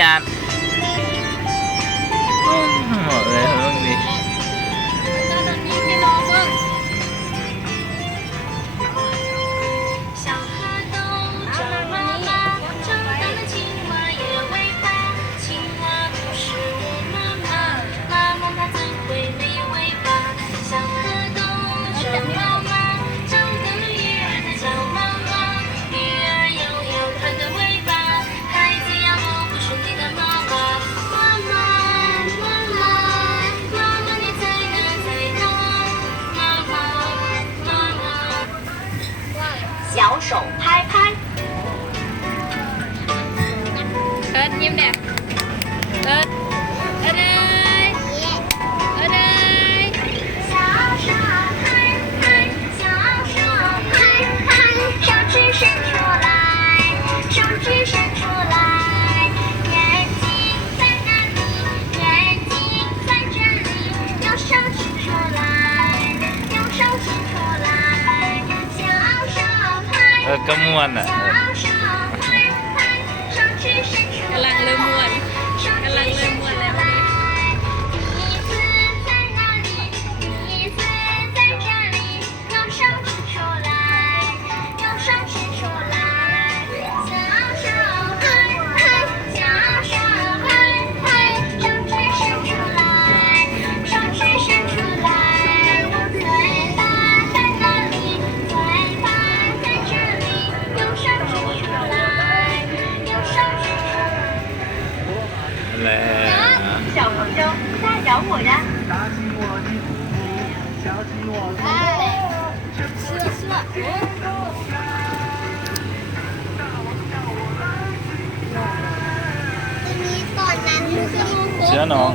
ญาติหมดเลยมึงดิ小手拍拍。ยิ้มเนี่ยเอิร์ดเอ้ย小手拍拍，小手拍拍，手指伸出来，手指伸出来，眼睛在哪里？眼睛在这里，用手指出来，用手指出来，小手拍拍， ก็ม่วนอ่ะ 小手拍拍，手指伸出 กำลั 来 ง。เริ่มม่วน 手 กำลัง 指 เริ่ม 伸 ม่วน 出 แล้ว 来，鼻子在哪里？鼻子在这里，用手指出来，用手指出来，小手拍拍，小手拍拍，手指伸出来，手指伸出来，嘴巴在哪里？嘴巴在这里，用手指出来，用手指出来。 แล้ว 小朋友大找我呀！เชื้อน้อง